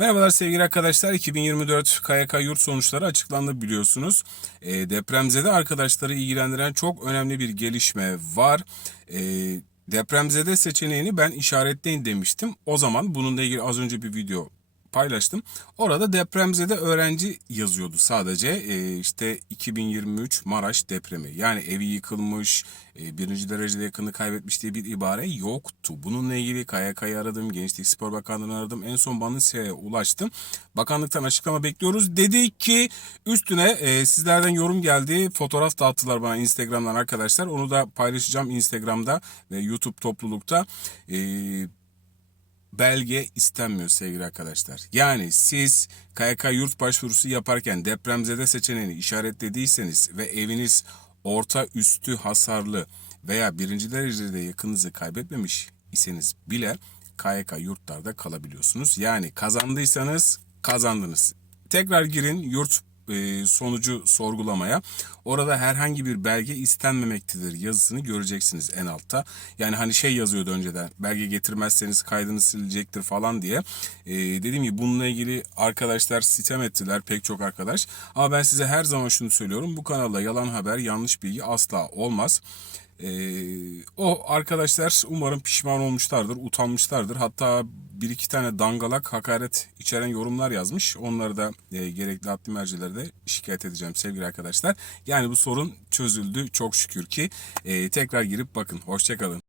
Merhabalar sevgili arkadaşlar. 2024 KYK yurt sonuçları açıklandı biliyorsunuz. E, depremzede arkadaşları ilgilendiren çok önemli bir gelişme var. E, depremzede seçeneğini ben işaretleyin demiştim. O zaman bununla ilgili az önce bir video paylaştım. Orada depremzede öğrenci yazıyordu sadece. E, işte 2023 Maraş depremi. Yani evi yıkılmış, e, birinci derecede yakını kaybetmiş diye bir ibare yoktu. Bununla ilgili KYK'yı aradım, Gençlik Spor Bakanlığı'nı aradım. En son Banlısya'ya ulaştım. Bakanlıktan açıklama bekliyoruz. Dedi ki üstüne e, sizlerden yorum geldi. Fotoğraf da attılar bana Instagram'dan arkadaşlar. Onu da paylaşacağım Instagram'da ve YouTube toplulukta. E, belge istenmiyor sevgili arkadaşlar. Yani siz KYK yurt başvurusu yaparken depremzede seçeneğini işaretlediyseniz ve eviniz orta üstü hasarlı veya birinci derecede yakınınızı kaybetmemiş iseniz bile KYK yurtlarda kalabiliyorsunuz. Yani kazandıysanız kazandınız. Tekrar girin yurt e, sonucu sorgulamaya. Orada herhangi bir belge istenmemektedir yazısını göreceksiniz en altta. Yani hani şey yazıyordu önceden belge getirmezseniz kaydınız silecektir falan diye. E, dediğim gibi bununla ilgili arkadaşlar sitem ettiler pek çok arkadaş. Ama ben size her zaman şunu söylüyorum. Bu kanalda yalan haber yanlış bilgi asla olmaz. Ee, o arkadaşlar umarım pişman olmuşlardır, utanmışlardır. Hatta bir iki tane dangalak hakaret içeren yorumlar yazmış. Onları da e, gerekli adli mercilere de şikayet edeceğim sevgili arkadaşlar. Yani bu sorun çözüldü çok şükür ki. Ee, tekrar girip bakın. Hoşçakalın.